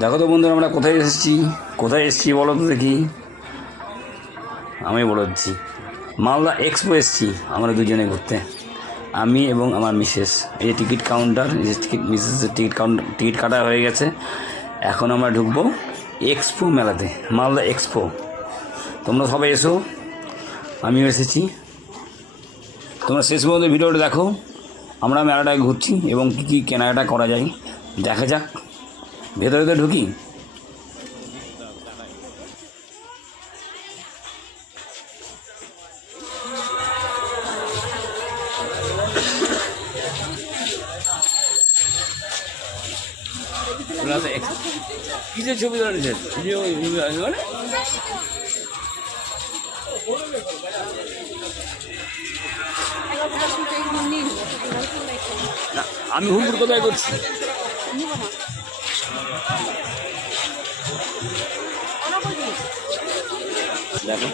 দেখো তো বন্ধুরা, আমরা কোথায় এসেছি বলো তো দেখি। আমি বলে দিচ্ছি, মালদা এক্সপো এসেছি আমরা দুজনে ঘুরতে, আমি এবং আমার মিসেস। এই যে টিকিট কাউন্টার, এই যে মিসেসের টিকিট কাটা হয়ে গেছে। এখন আমরা ঢুকবো এক্সপো মেলাতে, মালদা এক্সপো। তোমরা সবাই এসো, আমিও এসেছি। তোমরা শেষ পর্যন্ত ভিডিওটা দেখো। আমরা মেলাটায় ঘুরছি এবং কী কী কেনাকাটা করা যায় দেখা যাক। ভেতরে ঢুকি। কিসের ছবি ধরেছে? আমি হুমপুর কোথায় করছি? দেখো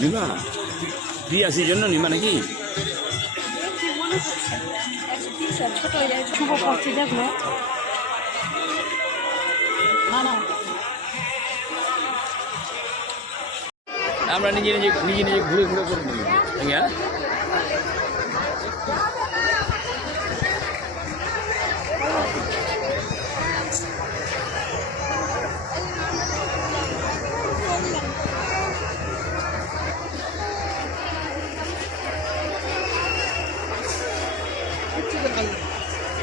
নিবা বিয়াশির জন্য নিবা নাকি? আমরা নিজে ঘুরে ঘুরে করে নিই।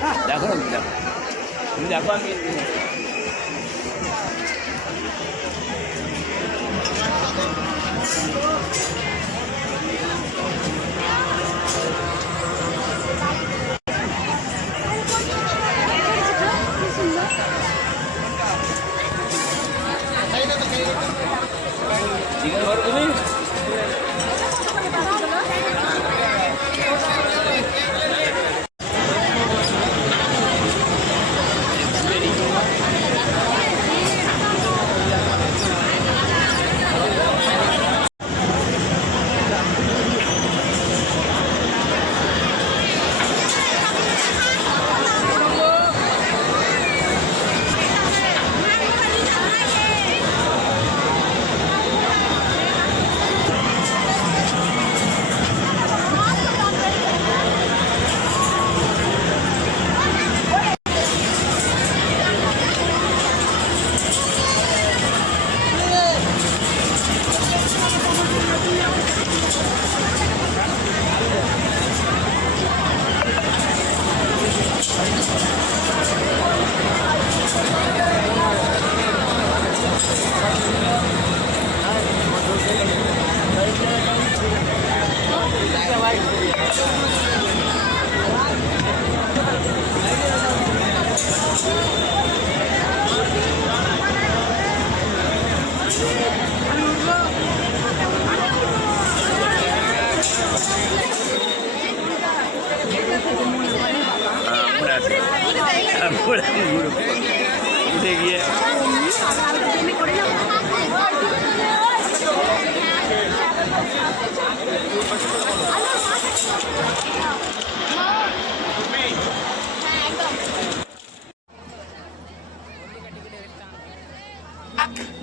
হ্যাঁ, দেখো তুমি দেখো। আমি চিকেন ঘর তুমি উঠে গিয়ে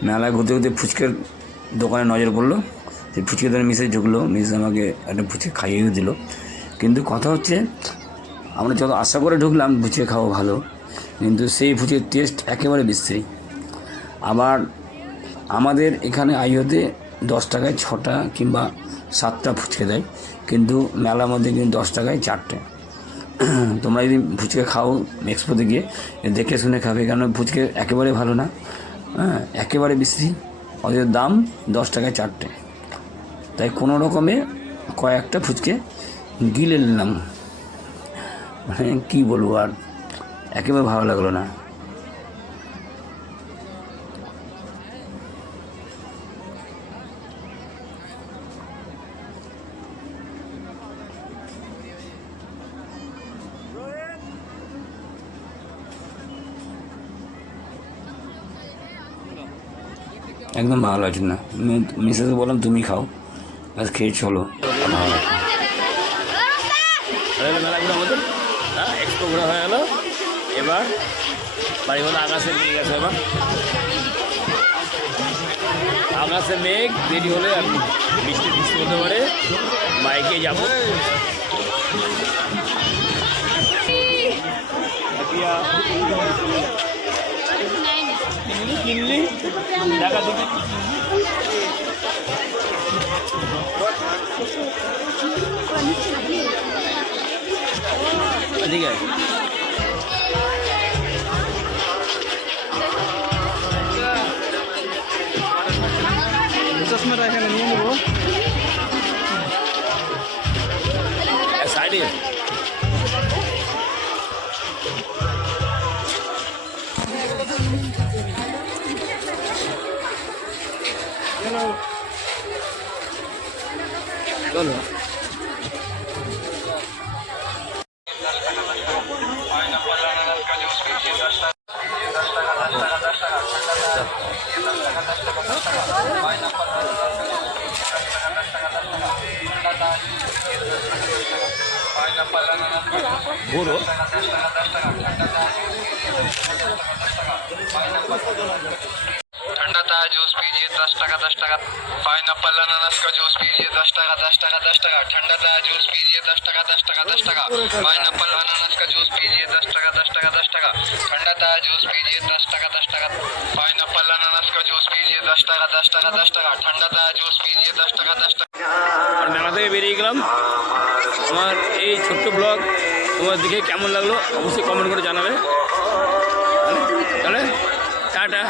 মেলায় ঘুরতে ঘুরতে ফুচকের দোকানে নজর পড়লো। সেই ফুচকে দোকানে মিসে ঢুকলো। মিস আমাকে একটা ফুচকে খাইয়েও দিল। কিন্তু কথা হচ্ছে, আমরা যত আশা করে ঢুকলাম ফুচকে খাওয়া ভালো, কিন্তু সেই ফুচকের টেস্ট একেবারে বিশ্রী। আবার আমাদের এখানে আইওতে 10 টাকায় 6টা কিংবা 7টা ফুচকে দেয়, কিন্তু মেলার মধ্যে কিন্তু 10 টাকায় 4টে। তোমরা যদি ফুচকে খাও এক্সপোতে গিয়ে দেখে শুনে খাবে, কারণ ফুচকে একেবারে ভালো না। হ্যাঁ, একেবারে বিশ্রী। ওদের দাম 10 টাকায় 4টে। তাই কোনো রকমে কয়েকটা ফুচকে গিলে নিলাম। মানে কী বলবো, আর একেবারে ভালো লাগলো না। একদম ভালো লাগছে না। মিসেসকে বললাম তুমি খাও, ব্যাস খেয়ে চলো। মেলা ঘোরা আমাদের, হ্যাঁ এক্সপো ঘোরা হয়ে গেলো। এবার বাড়ি বলে আকাশে মেঘ গেছে, এবার আকাশে মেঘ দেরি হলে আর বৃষ্টি বৃষ্টি হতে পারে, বাইকে যাবো। কিনলি টাকা দিবি ঠিক আছে। চশমাটা এখানে নিয়ে নেব সাইডে। চলো বড় ठंडा था जूस पीजिए 10 टका 10 टका। पाइनएप्पल अनानास का जूस पीजिए 10 टका 10 टका 10 टका। ठंडा था जूस पीजिए 10 टका 10 टका 10 टका। पाइनएप्पल अनानास का जूस पीजिए 10 टका 10 टका 10 टका। ठंडा था जूस पीजिए 10 टका 10 टका। पाइनएप्पल अनानास का जूस पीजिए 10 टका 10 टका 10 टका। ठंडा था जूस पीजिए 10 टका 10 टका। আর মেলা থেকে বেরিয়ে গেলাম। আমার এই ছোট্ট ব্লগ তোমার দিকে কেমন লাগলো অবশ্যই কমেন্ট করে জানাবে। তাহলে টাটা।